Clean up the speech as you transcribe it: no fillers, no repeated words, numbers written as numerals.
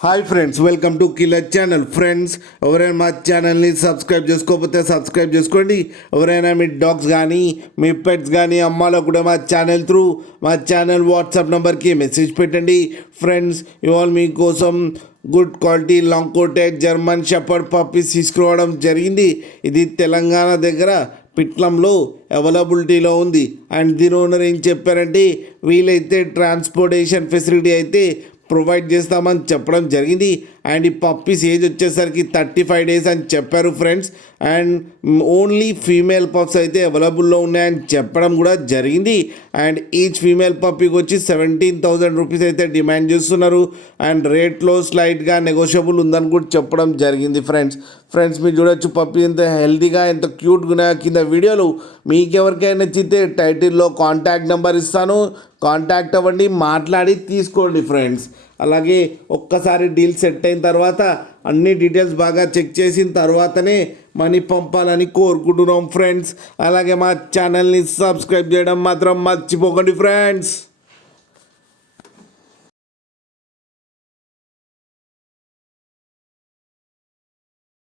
Hi friends, welcome to killer channel. Friends, ఎవరైనా మా ఛానల్ని సబ్స్క్రైబ్ చేసుకోకపోతే సబ్స్క్రైబ్ చేసుకోండి. ఎవరైనా మీ డాగ్స్ కానీ మీ పెట్స్ కానీ అమ్మాలో కూడా మా ఛానల్ వాట్సాప్ నెంబర్కి మెసేజ్ పెట్టండి. ఫ్రెండ్స్, ఇవాళ మీకోసం good quality long coated German shepherd puppies తీసుకురావడం జరిగింది. ఇది తెలంగాణ దగ్గర పిట్లంలో అవైలబిలిటీలో ఉంది. అండ్ దీని ఓనర్ ఏం చెప్పారంటే, వీలైతే ట్రాన్స్పోర్టేషన్ ఫెసిలిటీ అయితే ప్రొవైడ్ చేస్తామని చెప్పడం జరిగింది. అండ్ ఈ పప్పీస్ ఏజ్ వచ్చేసరికి 35 డేస్ అని చెప్పారు friends. And only female pups అయితే అవైలబుల్లో ఉన్నాయని చెప్పడం కూడా జరిగింది. అండ్ ఈచ్ ఫీమేల్ పప్పీకి వచ్చి 17,000 రూపీస్ అయితే డిమాండ్ చేస్తున్నారు. అండ్ రేట్లో స్లైట్గా నెగోషియబుల్ ఉందని కూడా చెప్పడం జరిగింది ఫ్రెండ్స్, మీరు చూడొచ్చు పప్పీ ఎంత హెల్తీగా ఎంత క్యూట్గా ఉన్నాయో. కింద వీడియోలు మీకెవరికైనా నచ్చితే టైటిల్లో కాంటాక్ట్ నెంబర్ ఇస్తాను, కాంటాక్ట్ అవ్వండి, మాట్లాడి తీసుకోండి ఫ్రెండ్స్. అలాగే ఒక్కసారి డీల్ సెట్ అయిన తర్వాత అన్ని డీటెయిల్స్ బాగా చెక్ చేసిన తర్వాతనే మనీ పంపాలని కోరుకుంటున్నాం ఫ్రెండ్స్. అలాగే మా ఛానల్ని సబ్స్క్రైబ్ చేయడం మాత్రం మర్చిపోకండి ఫ్రెండ్స్.